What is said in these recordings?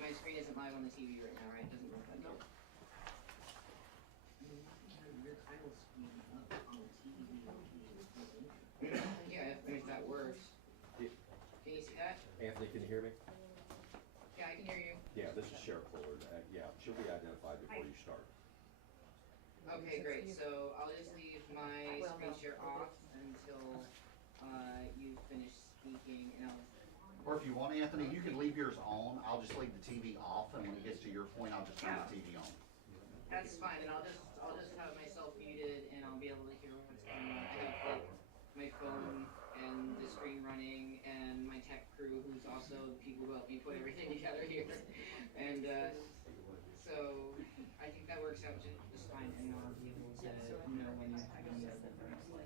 my screen isn't live on the TV right now, right? It doesn't look like it. Your title's up on the TV. Yeah, if that works. Yeah. Can you see that? Anthony, can you hear me? Yeah, I can hear you. Yeah, this is Sheriff Bullard. Yeah, she'll be identified before you start. Okay, great. So I'll just leave my screen share off until you finish speaking, and Or if you want, Anthony, you can leave yours on. I'll just leave the TV off, and when it gets to your point, I'll just turn the TV on. that's fine. And I'll just have myself muted, and I'll be able to hear what's going on. I have like my phone and the screen running, and my tech crew, who's also the people who help me put everything together here. And so I think that works out just fine, and I'll be able to know when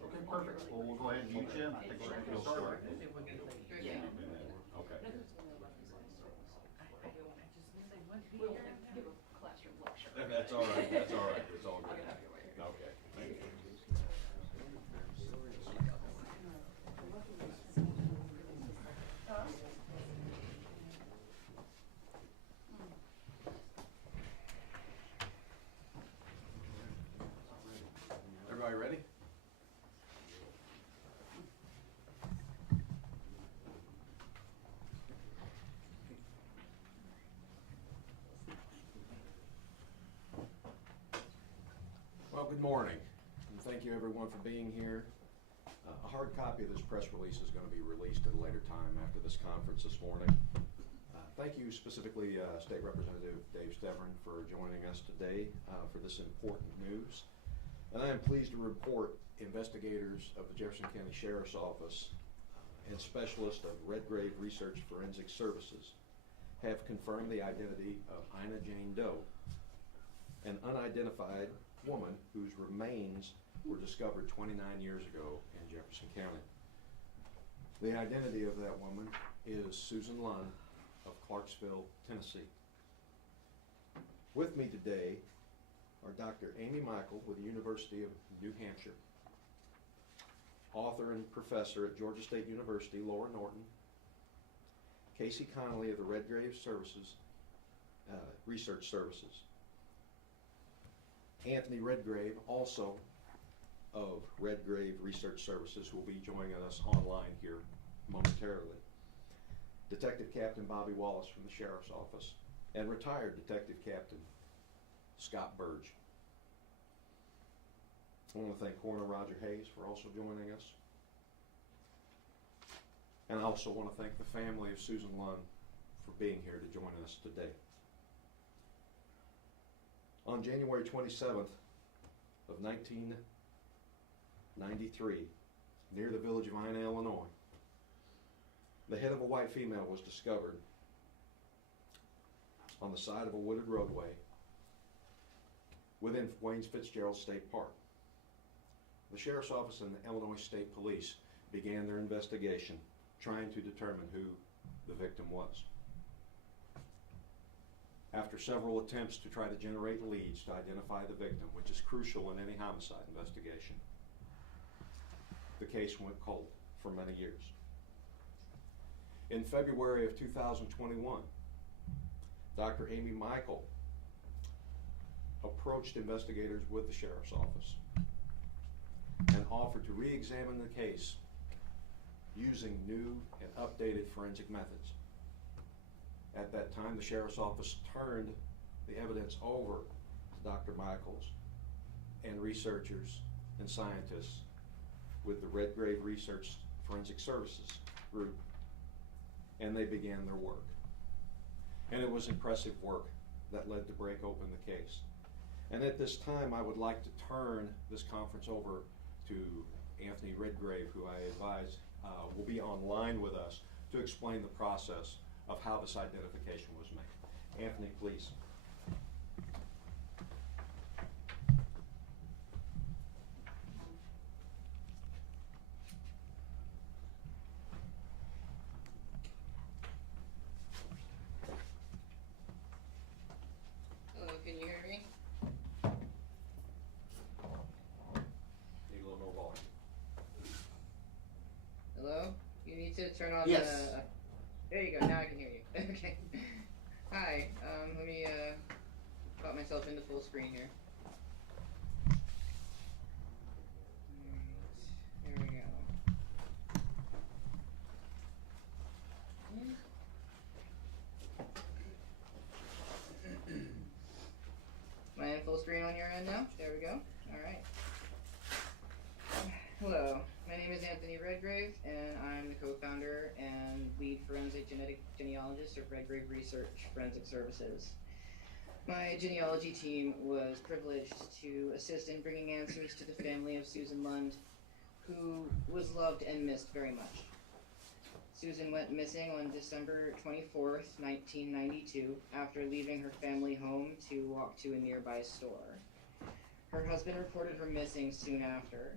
Okay, perfect. Well, we'll go ahead and mute you, and I think we're ready to start. Yeah. Okay. We'll give a classroom lecture. That's all right. That's all right. It's all good. Okay. Thank you. Everybody ready? Well, good morning, and thank you everyone for being here. A hard copy of this press release is going to be released at a later time after this conference this morning. Thank you specifically State Representative Dave Stevern for joining us today for this important news. And I am pleased to report investigators of the Jefferson County Sheriff's Office and specialists of Redgrave Research Forensic Services have confirmed the identity of Ina Jane Doe, an unidentified woman whose remains were discovered 29 years ago in Jefferson County. The identity of that woman is Susan Lunn of Clarksville, Tennessee. With me today are Dr. Amy Michael with the University of New Hampshire, author and professor at Georgia State University, Laura Norton, Casey Connolly of the Redgrave Research Services, Anthony Redgrave, also of Redgrave Research Services, who will be joining us online here momentarily, Detective Captain Bobby Wallace from the Sheriff's Office, and retired Detective Captain Scott Burge. I want to thank Coroner Roger Hayes for also joining us. And I also want to thank the family of Susan Lunn for being here to join us today. On January 27th of 1993, near the village of Ina, Illinois, the head of a white female was discovered on the side of a wooded roadway within Wayne Fitzgerald State Park. The Sheriff's Office and the Illinois State Police began their investigation, trying to determine who the victim was. After several attempts to try to generate leads to identify the victim, which is crucial in any homicide investigation, the case went cold for many years. In February of 2021, Dr. Amy Michael approached investigators with the Sheriff's Office and offered to re-examine the case using new and updated forensic methods. At that time, the Sheriff's Office turned the evidence over to Dr. Michaels and researchers and scientists with the Redgrave Research Forensic Services group, and they began their work. And it was impressive work that led to break open the case. And at this time, I would like to turn this conference over to Anthony Redgrave, who I advise will be online with us to explain the process of how this identification was made. Anthony, please. Hello, can you hear me? Need a little more volume. Hello? You need to turn on Yes. the... There you go, now I can hear you. Okay. Hi, Hi, let me put myself into full screen here. There we go. Am I in full screen on your end now? There we go. Alright. Hello, my name is Anthony Redgrave, and I'm the co-founder and lead forensic genetic genealogist of Redgrave Research Forensic Services. My genealogy team was privileged to assist in bringing answers to the family of Susan Lund, who was loved and missed very much. Susan went missing on December 24th, 1992, after leaving her family home to walk to a nearby store. Her husband reported her missing soon after.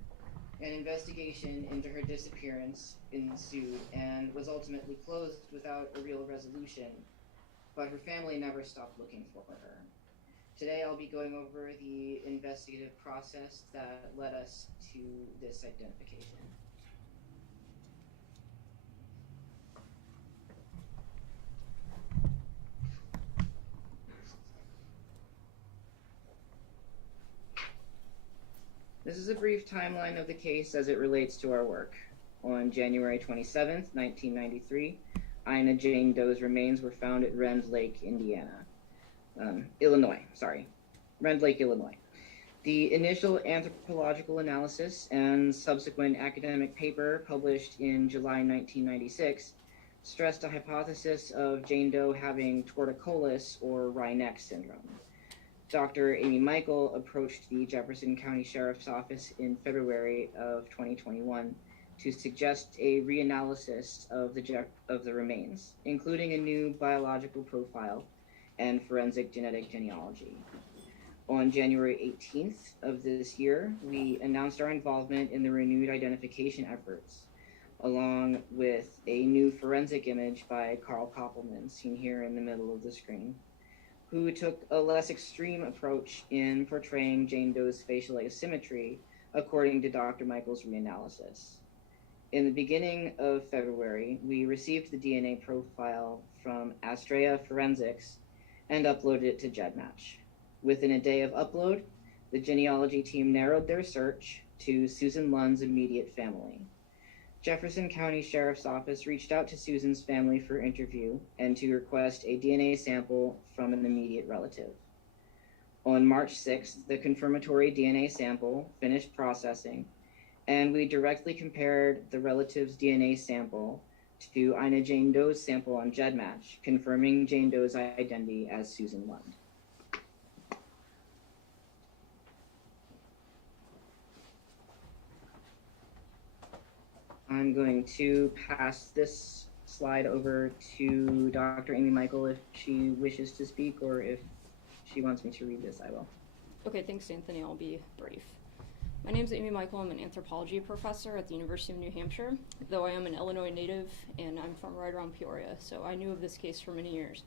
An investigation into her disappearance ensued and was ultimately closed without a real resolution, but her family never stopped looking for her. Today I'll be going over the investigative process that led us to this identification. This is a brief timeline of the case as it relates to our work. On January 27th, 1993, Ina Jane Doe's remains were found at Rend Lake, Rend Lake, Illinois. The initial anthropological analysis and subsequent academic paper published in July 1996 stressed a hypothesis of Jane Doe having torticollis or Rye-neck syndrome. Dr. Amy Michael approached the Jefferson County Sheriff's Office in February of 2021 to suggest a reanalysis of the remains, including a new biological profile and forensic genetic genealogy. On January 18th of this year, we announced our involvement in the renewed identification efforts, along with a new forensic image by Carl Koppelman, seen here in the middle of the screen, who took a less extreme approach in portraying Jane Doe's facial asymmetry, according to Dr. Michael's reanalysis. In the beginning of February, we received the DNA profile from Astrea Forensics and uploaded it to GEDmatch. Within a day of upload, the genealogy team narrowed their search to Susan Lund's immediate family. Jefferson County Sheriff's Office reached out to Susan's family for interview and to request a DNA sample from an immediate relative. On March 6th, the confirmatory DNA sample finished processing, and we directly compared the relative's DNA sample to Ina Jane Doe's sample on GEDmatch, confirming Jane Doe's identity as Susan Lund. I'm going to pass this slide over to Dr. Amy Michael if she wishes to speak, or if she wants me to read this, I will. Okay, thanks, Anthony. I'll be brief. My name is Amy Michael. I'm an anthropology professor at the University of New Hampshire, though I am an Illinois native, and I'm from right around Peoria, so I knew of this case for many years.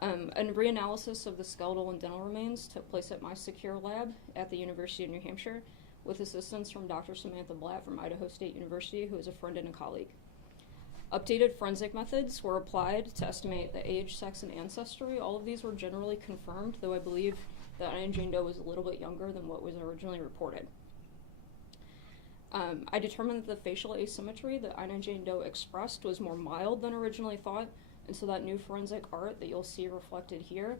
A reanalysis of the skeletal and dental remains took place at my secure lab at the University of New Hampshire, with assistance from Dr. Samantha Blatt from Idaho State University, who is a friend and a colleague. Updated forensic methods were applied to estimate the age, sex, and ancestry. All of these were generally confirmed, though I believe that Ina Jane Doe was a little bit younger than what was originally reported. I determined that the facial asymmetry that Ina Jane Doe expressed was more mild than originally thought, and so that new forensic art that you'll see reflected here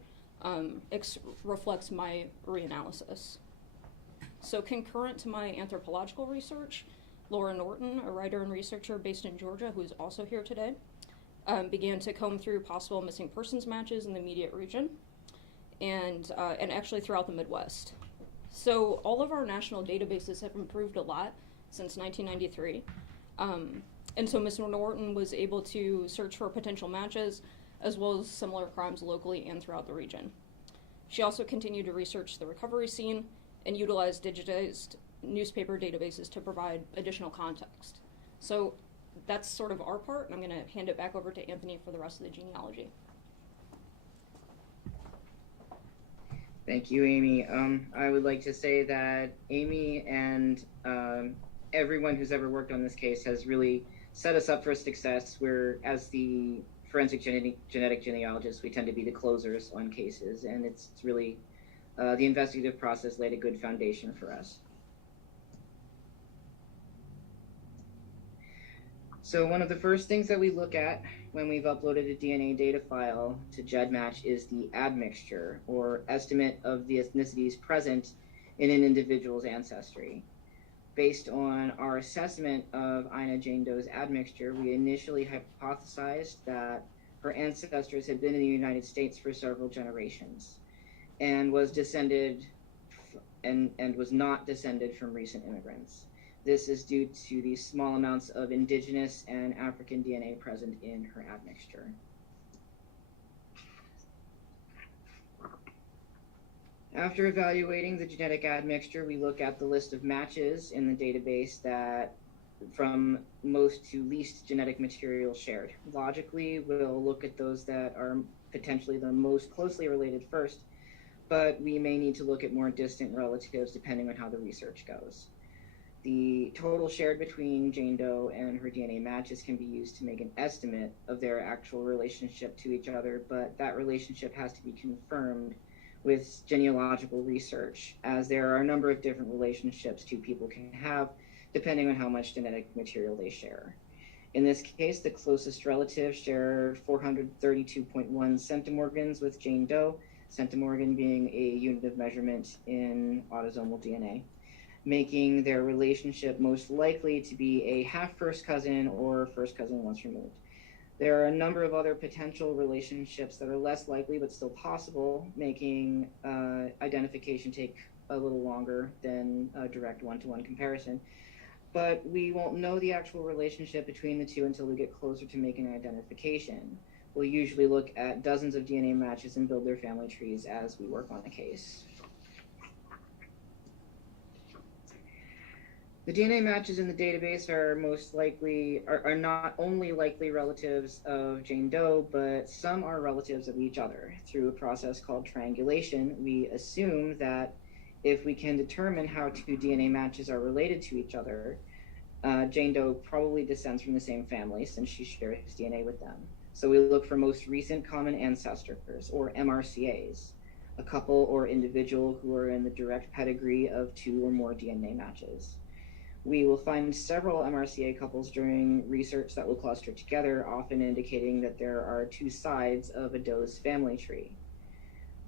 reflects my reanalysis. So concurrent to my anthropological research, Laura Norton, a writer and researcher based in Georgia who is also here today, began to comb through possible missing persons matches in the immediate region and actually throughout the Midwest. So all of our national databases have improved a lot since 1993. And so Ms. Norton was able to search for potential matches as well as similar crimes locally and throughout the region. She also continued to research the recovery scene and utilized digitized newspaper databases to provide additional context. So that's sort of our part, and I'm going to hand it back over to Anthony for the rest of the genealogy. Thank you, Amy. I would like to say that Amy and everyone who's ever worked on this case has really set us up for success. We're, as the forensic genetic genealogists, we tend to be the closers on cases, and it's really the investigative process laid a good foundation for us. So one of the first things that we look at when we've uploaded a DNA data file to GEDmatch is the admixture, or estimate of the ethnicities present in an individual's ancestry. Based on our assessment of Ina Jane Doe's admixture, we initially hypothesized that her ancestors had been in the United States for several generations and was descended and was not descended from recent immigrants. This is due to the small amounts of indigenous and African DNA present in her admixture. After evaluating the genetic admixture, we look at the list of matches in the database that from most to least genetic material shared. Logically, we'll look at those that are potentially the most closely related first, but we may need to look at more distant relatives depending on how the research goes. The total shared between Jane Doe and her DNA matches can be used to make an estimate of their actual relationship to each other, but that relationship has to be confirmed with genealogical research, as there are a number of different relationships two people can have depending on how much genetic material they share. In this case, the closest relatives share 432.1 centimorgans with Jane Doe, centimorgan being a unit of measurement in autosomal DNA, making their relationship most likely to be a half first cousin or first cousin once removed. There are a number of other potential relationships that are less likely but still possible, making identification take a little longer than a direct one-to-one comparison. But we won't know the actual relationship between the two until we get closer to making identification. We'll usually look at dozens of DNA matches and build their family trees as we work on a case. The DNA matches in the database are not only likely relatives of Jane Doe, but some are relatives of each other. Through a process called triangulation, we assume that if we can determine how two DNA matches are related to each other, Jane Doe probably descends from the same family since she shares DNA with them. So we look for most recent common ancestors, or MRCAs, a couple or individual who are in the direct pedigree of two or more DNA matches. We will find several MRCA couples during research that will cluster together, often indicating that there are two sides of a Doe's family tree.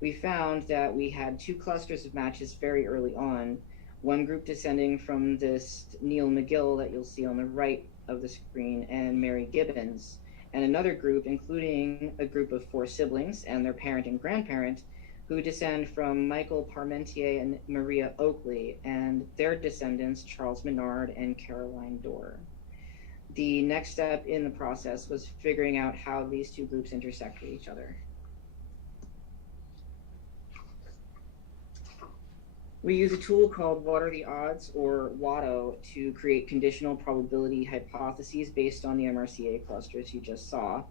We found that we had two clusters of matches very early on, one group descending from this Neil McGill that you'll see on the right of the screen and Mary Gibbons, and another group including a group of 4 siblings and their parent and grandparent who descend from Michael Parmentier and Maria Oakley, and their descendants, Charles Menard and Caroline Dorr. The next step in the process was figuring out how these two groups intersect with each other. We use a tool called What Are the Odds, or WADO, to create conditional probability hypotheses based on the MRCA clusters you just saw.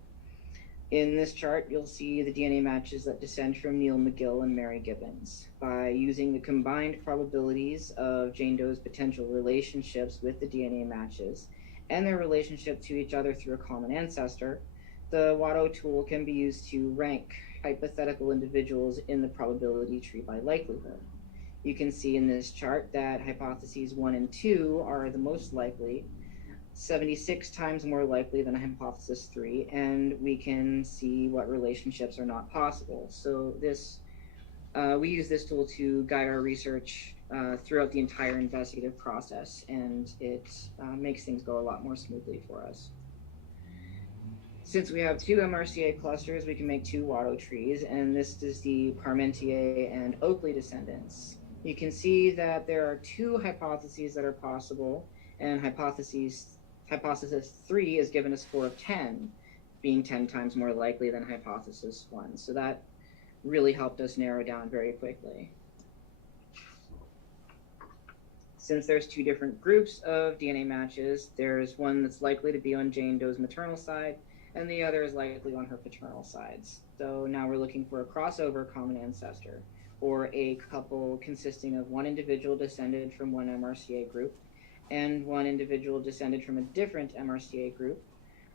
In this chart, you'll see the DNA matches that descend from Neil McGill and Mary Gibbons. By using the combined probabilities of Jane Doe's potential relationships with the DNA matches and their relationship to each other through a common ancestor, the WADO tool can be used to rank hypothetical individuals in the probability tree by likelihood. You can see in this chart that hypotheses 1 and 2 are the most likely, 76 times more likely than hypothesis 3, and we can see what relationships are not possible. So we use this tool to guide our research throughout the entire investigative process, and it makes things go a lot more smoothly for us. Since we have 2 MRCA clusters, we can make 2 WADO trees, and this is the Parmentier and Oakley descendants. You can see that there are 2 hypotheses that are possible, and hypothesis 3 is given a score of 10, being 10 times more likely than hypothesis 1. So that really helped us narrow down very quickly. Since there's 2 different groups of DNA matches, there's one that's likely to be on Jane Doe's maternal side, and the other is likely on her paternal sides. So now we're looking for a crossover common ancestor, or a couple consisting of one individual descended from one MRCA group and one individual descended from a different MRCA group,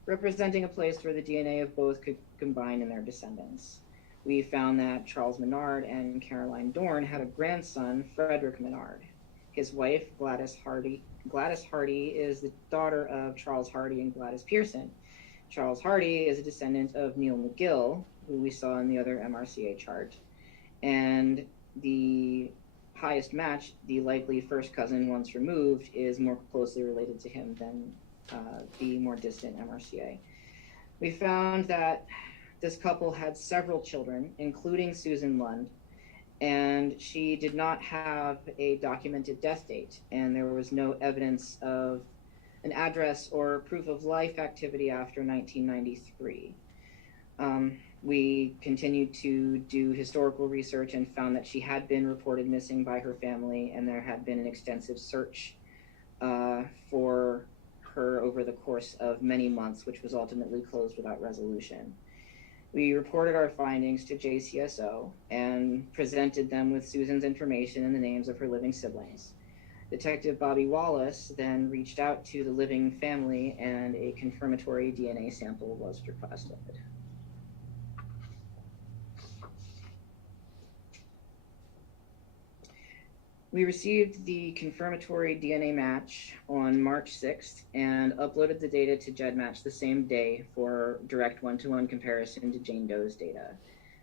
representing a place where the DNA of both could combine in their descendants. We found that Charles Menard and Caroline Dorn had a grandson, Frederick Menard. His wife, Gladys Hardy, is the daughter of Charles Hardy and Gladys Pearson. Charles Hardy is a descendant of Neil McGill, who we saw in the other MRCA chart. And the highest match, the likely first cousin once removed, is more closely related to him than the more distant MRCA. We found that this couple had several children, including Susan Lund, and she did not have a documented death date, and there was no evidence of an address or proof of life activity after 1993. We continued to do historical research and found that she had been reported missing by her family, and there had been an extensive search for her over the course of many months, which was ultimately closed without resolution. We reported our findings to JCSO and presented them with Susan's information and the names of her living siblings. Detective Bobby Wallace then reached out to the living family, and a confirmatory DNA sample was requested. We received the confirmatory DNA match on March 6th and uploaded the data to GEDmatch the same day for direct one-to-one comparison to Jane Doe's data.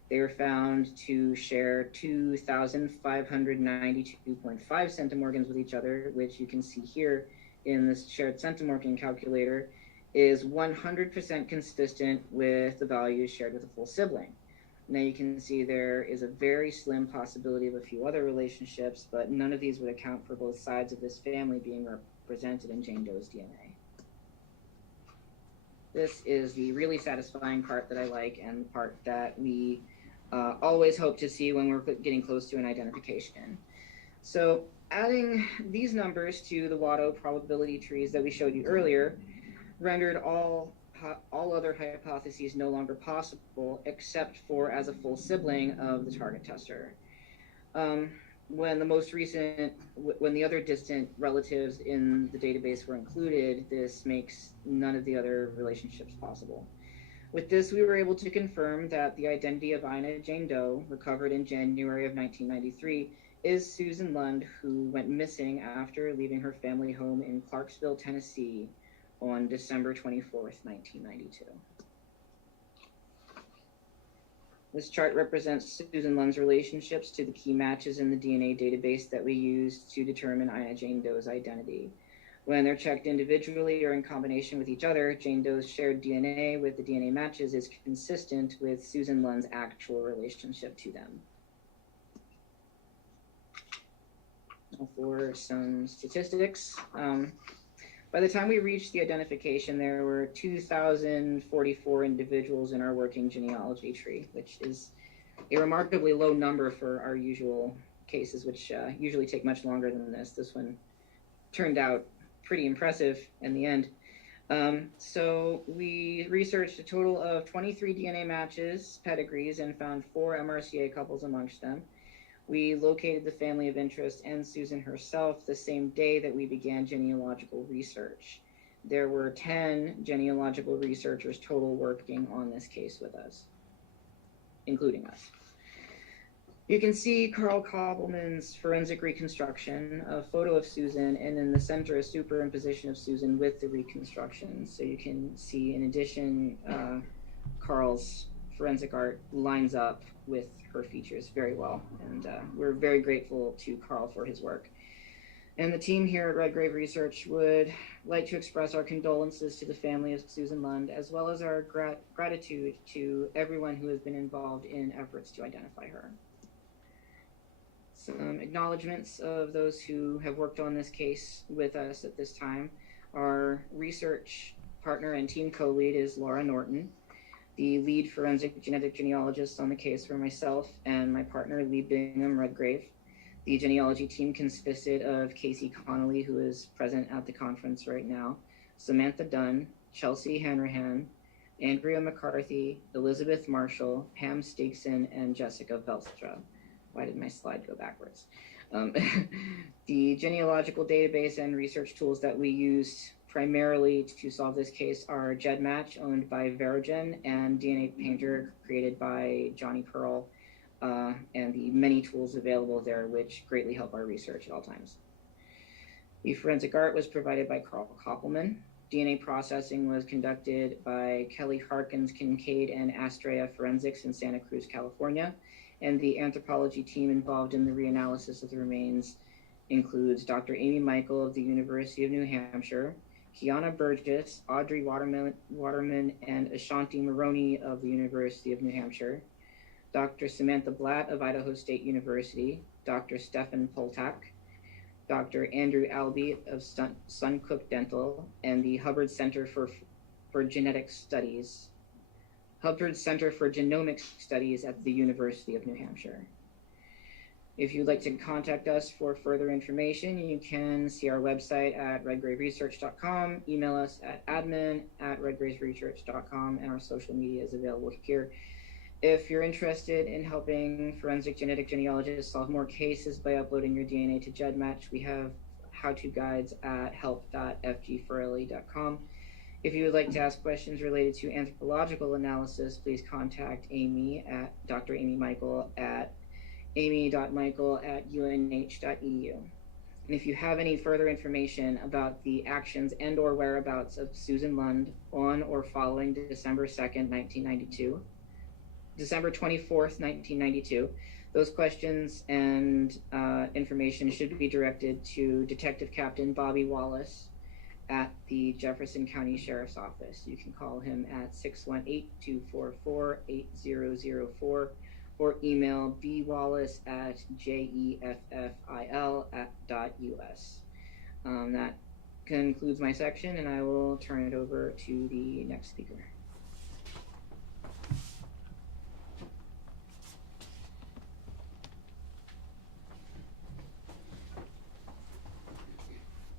They were found to share 2,592.5 centimorgans with each other, which you can see here in this shared centimorgan calculator is 100% consistent with the values shared with a full sibling. Now you can see there is a very slim possibility of a few other relationships, but none of these would account for both sides of this family being represented in Jane Doe's DNA. This is the really satisfying part that I like, and the part that we always hope to see when we're getting close to an identification. So adding these numbers to the Watto probability trees that we showed you earlier rendered all other hypotheses no longer possible, except for as a full sibling of the target tester. When the other distant relatives in the database were included, this makes none of the other relationships possible. With this, we were able to confirm that the identity of Ina Jane Doe, recovered in January of 1993, is Susan Lund, who went missing after leaving her family home in Clarksville, Tennessee, on December 24th, 1992. This chart represents Susan Lund's relationships to the key matches in the DNA database that we used to determine Ina Jane Doe's identity. When they're checked individually or in combination with each other, Jane Doe's shared DNA with the DNA matches is consistent with Susan Lund's actual relationship to them. Now for some statistics. By the time we reached the identification, there were 2,044 individuals in our working genealogy tree, which is a remarkably low number for our usual cases, which usually take much longer than this. This one turned out pretty impressive in the end. So we researched a total of 23 DNA matches, pedigrees, and found 4 MRCA couples amongst them. We located the family of interest and Susan herself the same day that we began genealogical research. There were 10 genealogical researchers total working on this case with us, including us. You can see Carl Koppelman's forensic reconstruction, a photo of Susan, and in the center a superimposition of Susan with the reconstruction. So you can see, in addition, Carl's forensic art lines up with her features very well, and we're very grateful to Carl for his work. And the team here at Redgrave Research would like to express our condolences to the family of Susan Lund, as well as our gratitude to everyone who has been involved in efforts to identify her. Some acknowledgments of those who have worked on this case with us at this time. Our research partner and team co-lead is Laura Norton. The lead forensic genetic genealogist on the case were myself and my partner, Lee Bingham Redgrave. The genealogy team consisted of Casey Connolly, who is present at the conference right now, Samantha Dunn, Chelsea Hanrahan, Andrea McCarthy, Elizabeth Marshall, Pam Stigson, and Jessica Velstra. Why did my slide go backwards? The genealogical database and research tools that we used primarily to solve this case are GEDmatch, owned by Verogen, and DNA Painter, created by Johnny Pearl, and the many tools available there, which greatly help our research at all times. The forensic art was provided by Carl Koppelman. DNA processing was conducted by Kelly Harkins Kincaid and Astrea Forensics in Santa Cruz, California. And the anthropology team involved in the reanalysis of the remains includes Dr. Amy Michael of the University of New Hampshire, Kiana Burgess, Audrey Waterman, and Ashanti Maroney of the University of New Hampshire, Dr. Samantha Blatt of Idaho State University, Dr. Stefan Poltak, Dr. Andrew Albee of Suncook Dental, and the Hubbard Center for Genomic Studies at the University of New Hampshire. If you'd like to contact us for further information, you can see our website at redgraveresearch.com, email us at admin@redgraveresearch.com, and our social media is available here. If you're interested in helping forensic genetic genealogists solve more cases by uploading your DNA to GEDmatch, we have how-to guides at help.fgforelli.com. If you would like to ask questions related to anthropological analysis, please contact Amy at Dr. Amy Michael at amy.michael@unh.edu. And if you have any further information about the actions and or whereabouts of Susan Lund on or following December 24th, 1992, those questions and information should be directed to Detective Captain Bobby Wallace at the Jefferson County Sheriff's Office. You can call him at 618-244-8004 or email bwallace@jeffil.us. That concludes my section, and I will turn it over to the next speaker.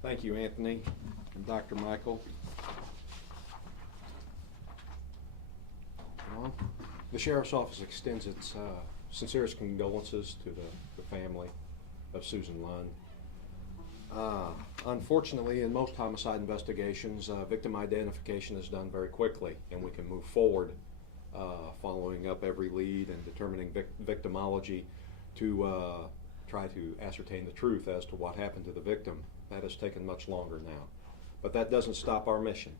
Thank you, Anthony and Dr. Michael. Well, the Sheriff's Office extends its sincerest condolences to the family of Susan Lund. Unfortunately, in most homicide investigations, victim identification is done very quickly, and we can move forward following up every lead and determining victimology to try to ascertain the truth as to what happened to the victim. That has taken much longer now. But that doesn't stop our mission.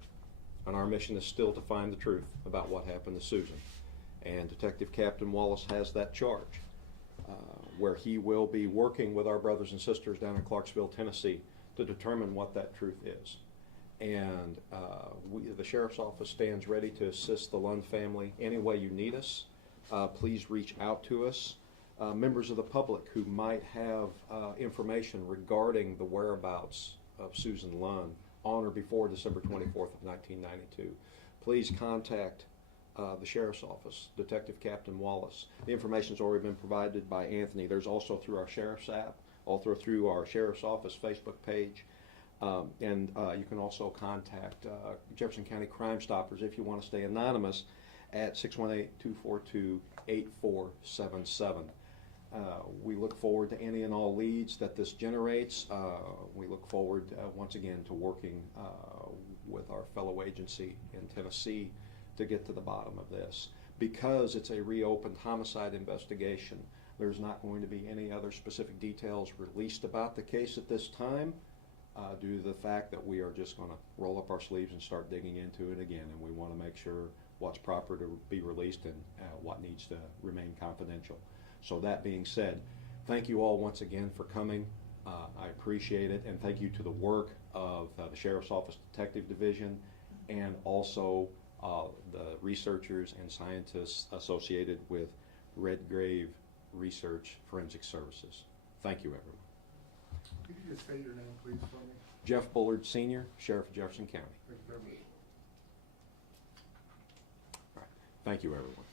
And our mission is still to find the truth about what happened to Susan. And Detective Captain Wallace has that charge, where he will be working with our brothers and sisters down in Clarksville, Tennessee, to determine what that truth is. And the Sheriff's Office stands ready to assist the Lund family any way you need us. Please reach out to us. Members of the public who might have information regarding the whereabouts of Susan Lund on or before December 24th of 1992, please contact the Sheriff's Office, Detective Captain Wallace. The information has already been provided by Anthony. There's also through our Sheriff's app, also through our Sheriff's Office Facebook page, and you can also contact Jefferson County Crime Stoppers if you want to stay anonymous at 618-242-8477. We look forward to any and all leads that this generates. We look forward once again to working with our fellow agency in Tennessee to get to the bottom of this. Because it's a reopened homicide investigation, there's not going to be any other specific details released about the case at this time, due to the fact that we are just going to roll up our sleeves and start digging into it again, and we want to make sure what's proper to be released and what needs to remain confidential. So that being said, thank you all once again for coming. I appreciate it, and thank you to the work of the Sheriff's Office Detective Division and also the researchers and scientists associated with Redgrave Research Forensic Services. Thank you, everyone. Could you just say your name, please, for me? Jeff Bullard, Sr., Sheriff of Jefferson County. Thank you very much. All right. Thank you, everyone.